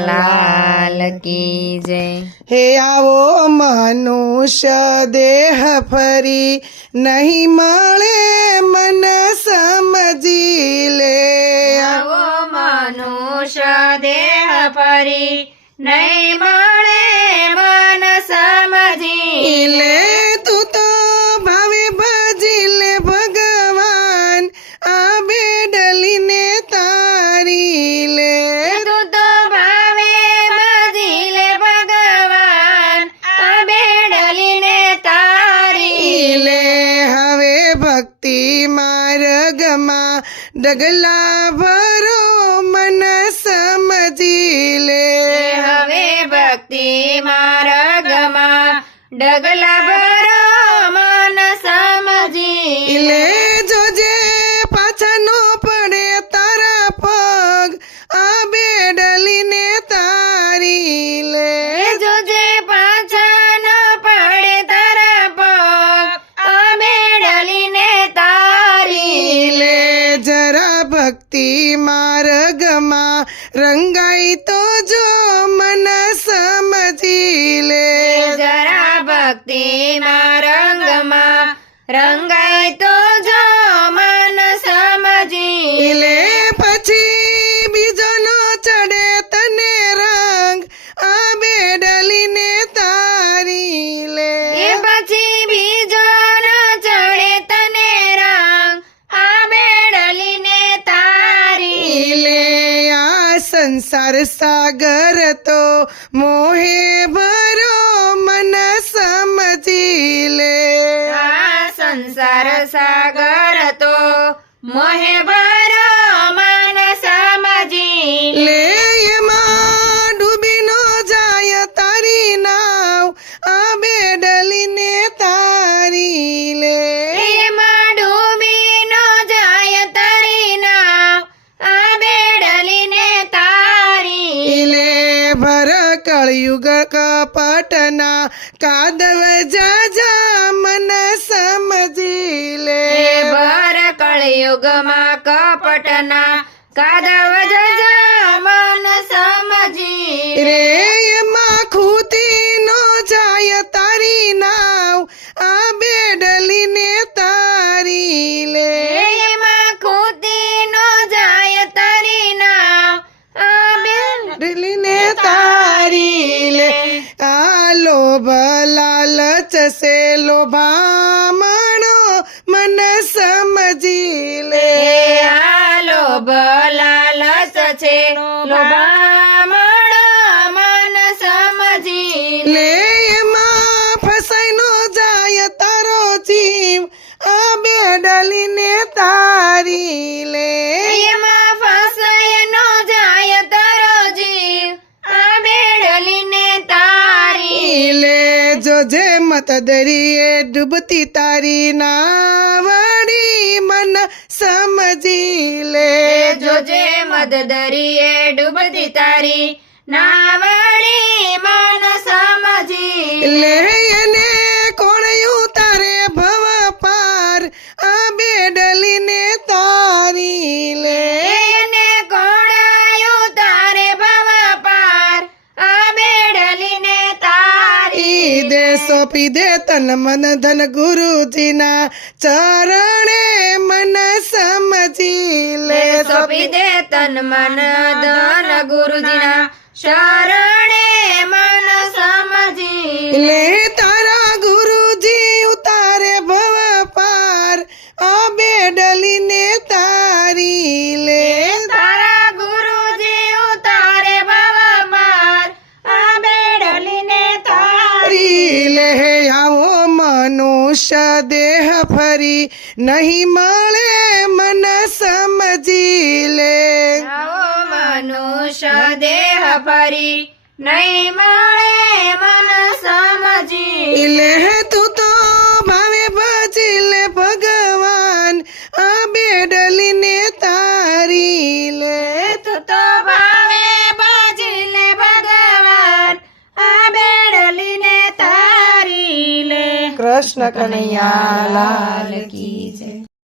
લાલ કી જય હે આવો મનુષ્ય દેહ ફરી નહીં મળે મન સમજી લે આવો મનુષ્ય દેહ ફરી નહીં ડગલા ભરો મન સમજી લે હવે ભક્તિ માર્ગમાં ડગલા ભરો મન સમજી લે માર્ગમાં સંસાર સાગર તો મોહે ભરો મન સમજી લે. સંસાર સાગર કપટના કાદવ જાજા મન સમજી લે ભર કળયુગમાં કપટના કાદવ જાજા મન સમજી રે માં ખૂતી નો જાય તારી નાવ આ બેડલીને તારી લે ખૂતી ન જાય તારી નાવ આ તારી લે સે લોભામણો મન સમજી લે આ લોભ લાલચ છે લોભામણો દરિયે ડૂબતી તારી નાવડી મન સમજી લે જોજે મદ દરિયે ડૂબતી તારી નાવડી સોંપી દે તન મન ધન ગુરુજીના ચરણે મન સમજી લે. સોંપી દે તન મન ધન ગુરુજીના શરણે મન સમજી લે. તારા ગુરુજી ઉતારે ભવ પાર. આ બેડલીને મનુષ્ય દેહ ફરી નહીં મળે મન સમજી લે મનુષ્ય દેહ ફરી નહીં મળે મન સમજી લે કૃષ્ણ કનૈયા લાલ કી